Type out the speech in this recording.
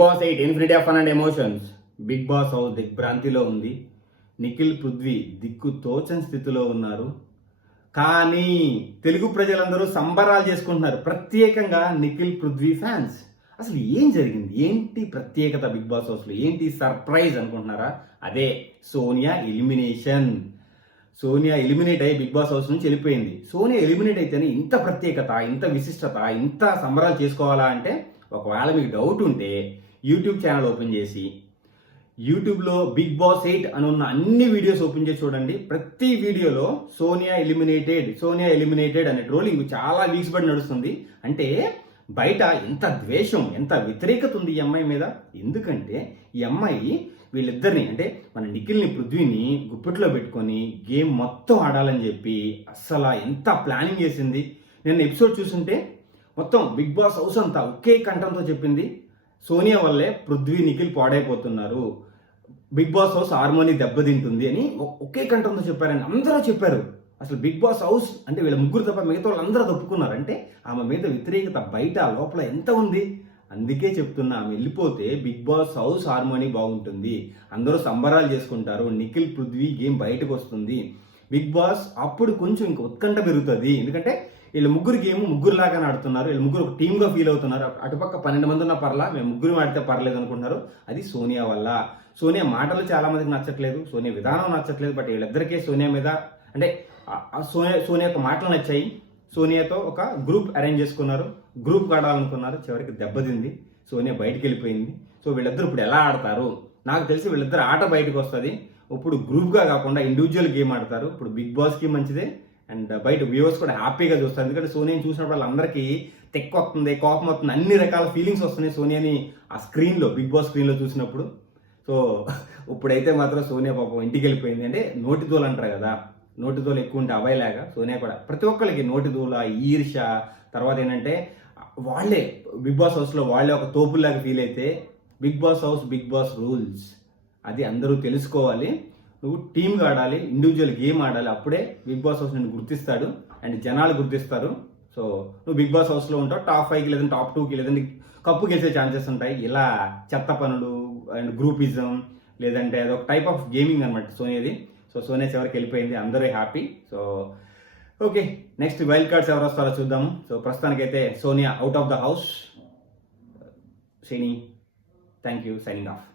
Boss 8 infinity of fun and emotions. Bigg Boss house దిగ్భ్రాంతిలో ఉంది. నిఖిల్, పృథ్వీ దిక్కు తోచని స్థితిలో ఉన్నారు. కానీ తెలుగు ప్రజలందరూ సంబరాలు చేసుకుంటున్నారు, ప్రత్యేకంగా నిఖిల్, పృథ్వీ ఫ్యాన్స్. అసలు ఏం జరిగింది? ఏంటి ప్రత్యేకత బిగ్ బాస్ హౌస్లో? ఏంటి సర్ప్రైజ్ అనుకుంటున్నారా? అదే సోనియా ఎలిమినేషన్. సోనియా ఎలిమినేట్ అయ్యి బిగ్ బాస్ హౌస్ నుంచి వెళ్ళిపోయింది. సోనియా ఎలిమినేట్ అయితేనే ఇంత ప్రత్యేకత, ఇంత విశిష్టత, ఇంత సంబరాలు చేసుకోవాలా అంటే, ఒకవేళ మీకు డౌట్ ఉంటే యూట్యూబ్ ఛానల్ ఓపెన్ చేసి యూట్యూబ్లో బిగ్ బాస్ 8 అని ఉన్న అన్ని వీడియోస్ ఓపెన్ చేసి చూడండి. ప్రతి వీడియోలో సోనియా ఎలిమినేటెడ్ అనే ట్రోలింగ్ చాలా వీక్స్ బట్టి నడుస్తుంది. అంటే బయట ఎంత ద్వేషం, ఎంత వ్యతిరేకత ఉంది ఈ అమ్మాయి మీద. ఎందుకంటే ఈ అమ్మాయి వీళ్ళిద్దరిని, అంటే మన నిఖిల్ని, పృథ్వీని గుప్పిట్లో పెట్టుకొని గేమ్ మొత్తం ఆడాలని చెప్పి అస్సలు ఎంత ప్లానింగ్ చేసింది. నేను ఎపిసోడ్ చూస్తుంటే మొత్తం బిగ్ బాస్ హౌస్ అంతా ఒకే కంఠంతో చెప్పింది, సోనియా వల్లే పృథ్వీ, నిఖిల్ పాడైపోతున్నారు, బిగ్ బాస్ హౌస్ హార్మోనీ దెబ్బతింటుంది అని ఒకే కంఠంతో చెప్పారని అందరూ చెప్పారు. అసలు బిగ్ బాస్ హౌస్ అంటే వీళ్ళ ముగ్గురు తప్ప మిగతా వాళ్ళందరూ తప్పుకున్నారు. అంటే ఆమె మీద వ్యతిరేకత బయట లోపల ఎంత ఉంది. అందుకే చెప్తున్నా, ఆమె వెళ్ళిపోతే బిగ్ బాస్ హౌస్ హార్మోనీ బాగుంటుంది, అందరూ సంబరాలు చేసుకుంటారు, నిఖిల్, పృథ్వీ గేమ్ బయటకు వస్తుంది, బిగ్ బాస్ అప్పుడు కొంచెం ఇంకా ఉత్కంఠ పెరుగుతుంది. ఎందుకంటే వీళ్ళు ముగ్గురు గేమ్ ముగ్గురులాగా ఆడుతున్నారు, వీళ్ళు ముగ్గురు ఒక టీమ్గా ఫీల్ అవుతున్నారు. అటుపక్క 12 మంది ఉన్న పర్లా, మేము ముగ్గురు ఆడితే పర్లేదు అనుకుంటున్నారు. అది సోనియా వల్ల. సోనియా మాటలు చాలా మందికి నచ్చట్లేదు, సోనియా విధానం నచ్చట్లేదు. బట్ వీళ్ళిద్దరికీ సోనియా మీద, అంటే సోనియా యొక్క మాటలు నచ్చాయి. సోనియాతో ఒక గ్రూప్ అరేంజ్ చేసుకున్నారు, గ్రూప్ ఆడాలనుకున్నారు. చివరికి దెబ్బతింది, సోనియా బయటికి వెళ్ళిపోయింది. సో వీళ్ళిద్దరు ఇప్పుడు ఎలా ఆడతారు? నాకు తెలిసి వీళ్ళిద్దరు ఆట బయటకు వస్తుంది. ఇప్పుడు గ్రూప్గా కాకుండా ఇండివిజువల్ గేమ్ ఆడతారు. ఇప్పుడు బిగ్ బాస్కి మంచిదే, అండ్ బయట వ్యూవర్స్ కూడా హ్యాపీగా చూస్తారు. ఎందుకంటే సోనియాని చూసినప్పుడు వాళ్ళందరికీ తెక్క వస్తుంది, కోపం వస్తుంది, అన్ని రకాల ఫీలింగ్స్ వస్తున్నాయి సోనియాని ఆ స్క్రీన్లో, బిగ్ బాస్ స్క్రీన్లో చూసినప్పుడు. సో ఇప్పుడైతే మాత్రం సోనియా పాపం ఇంటికి వెళ్ళిపోయింది. అంటే నోటిదోలు అంటారు కదా, నోటిదోలు ఎక్కువ ఉంటే అబ్బాయిలాగా సోనియా కూడా ప్రతి ఒక్కరికి నోటిదోల, ఈర్ష, తర్వాత ఏంటంటే వాళ్ళే బిగ్ బాస్ హౌస్లో వాళ్ళే ఒక తోపుల్లాగా ఫీల్ అయితే, Bigg Boss house, Bigg Boss rules అది అందరూ తెలుసుకోవాలి. నువ్వు టీమ్గా ఆడాలి, ఇండివిజువల్ గేమ్ ఆడాలి. అప్పుడే బిగ్ బాస్ హౌస్ నిన్ను గుర్తిస్తాడు అండ్ జనాలు గుర్తిస్తారు. సో నువ్వు బిగ్ బాస్ హౌస్లో ఉంటావు, టాప్ 5కి లేదంటే టాప్ 2కి లేదంటే కప్పు గెలిచే ఛాన్సెస్ ఉంటాయి. ఇలా చెత్త పనులు అండ్ గ్రూపిజం లేదంటే అదొక టైప్ ఆఫ్ గేమింగ్ అనమాట సోనియాది. సో సోనియా చివరికి వెళ్ళిపోయింది, అందరూ happy. So okay, next wild cards ఎవరు వస్తారో చూద్దాము. సో ప్రస్తుతానికైతే Sonia out of the house. Shani, thank you, signing off.